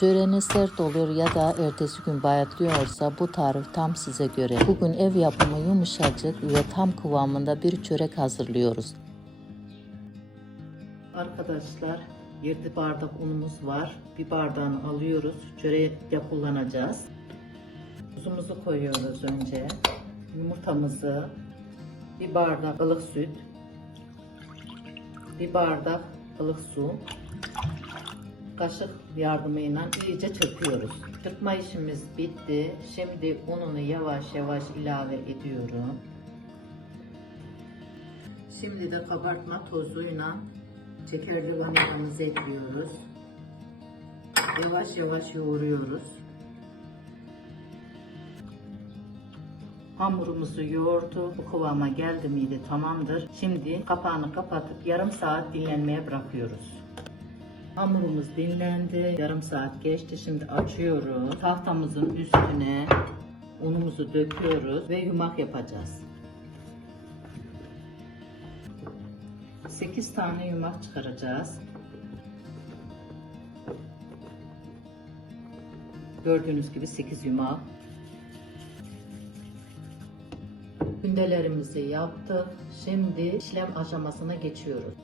Çöreğiniz sert olur ya da ertesi gün bayatlıyorsa bu tarif tam size göre. Bugün ev yapımı yumuşacık ve tam kıvamında bir çörek hazırlıyoruz. Arkadaşlar 7 bardak unumuz var. Bir bardağını alıyoruz. Çörekte kullanacağız. Tuzumuzu koyuyoruz önce. Yumurtamızı, bir bardak ılık süt, bir bardak ılık su, kaşık yardımıyla iyice çırpıyoruz. Çırpma işimiz bitti. Şimdi ununu yavaş yavaş ilave ediyorum. Şimdi de kabartma tozuyla şekerli vanilyamızı ekliyoruz. Yavaş yavaş yoğuruyoruz. Hamurumuzu yoğurdu. Bu kıvama geldi miydi tamamdır. Şimdi kapağını kapatıp yarım saat dinlenmeye bırakıyoruz. Hamurumuz dinlendi. Yarım saat geçti. Şimdi açıyoruz. Tahtamızın üstüne unumuzu döküyoruz ve yumak yapacağız. 8 tane yumak çıkaracağız. Gördüğünüz gibi 8 yumak. Gündelerimizi yaptık. Şimdi işlem aşamasına geçiyoruz.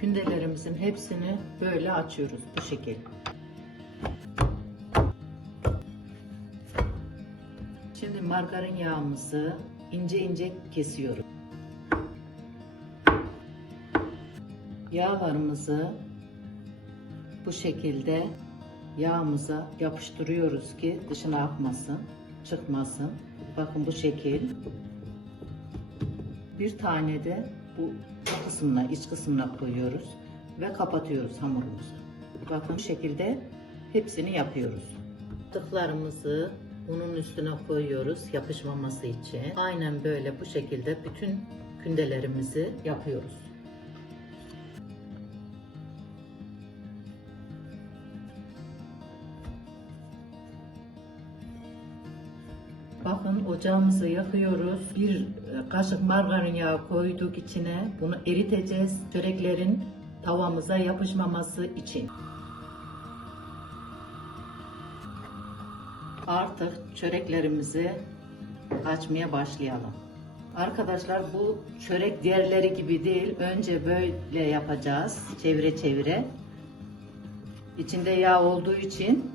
Kündelerimizin hepsini böyle açıyoruz bu şekilde. Şimdi margarin yağımızı ince ince kesiyoruz. Yağlarımızı bu şekilde yağımıza yapıştırıyoruz ki dışına akmasın, çıkmasın. Bakın bu şekil. Bir tane de bu kısmına, iç kısmına koyuyoruz ve kapatıyoruz hamurumuzu. Bakın bu şekilde hepsini yapıyoruz. Tıklarımızı unun üstüne koyuyoruz yapışmaması için. Aynen böyle bu şekilde bütün kündelerimizi yapıyoruz. Bakın ocağımızı yakıyoruz. Bir kaşık margarin yağı koyduk içine. Bunu eriteceğiz. Çöreklerin tavamıza yapışmaması için. Artık çöreklerimizi açmaya başlayalım. Arkadaşlar bu çörek diğerleri gibi değil. Önce böyle yapacağız. Çevire çevire. İçinde yağ olduğu için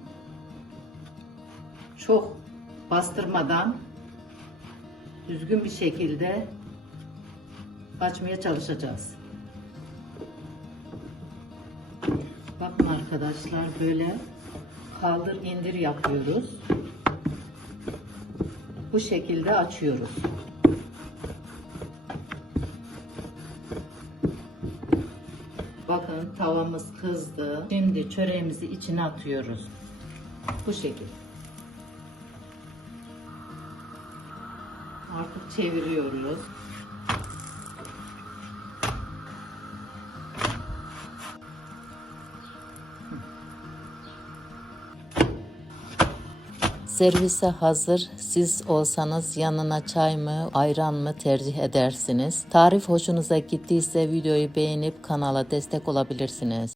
çok bastırmadan düzgün bir şekilde açmaya çalışacağız. Bakın arkadaşlar böyle kaldır indir yapıyoruz. Bu şekilde açıyoruz. Bakın tavamız kızdı. Şimdi çöreğimizi içine atıyoruz. Bu şekilde. Artık çeviriyoruz. Servise hazır. Siz olsanız yanına çay mı, ayran mı tercih edersiniz? Tarif hoşunuza gittiyse videoyu beğenip kanala destek olabilirsiniz.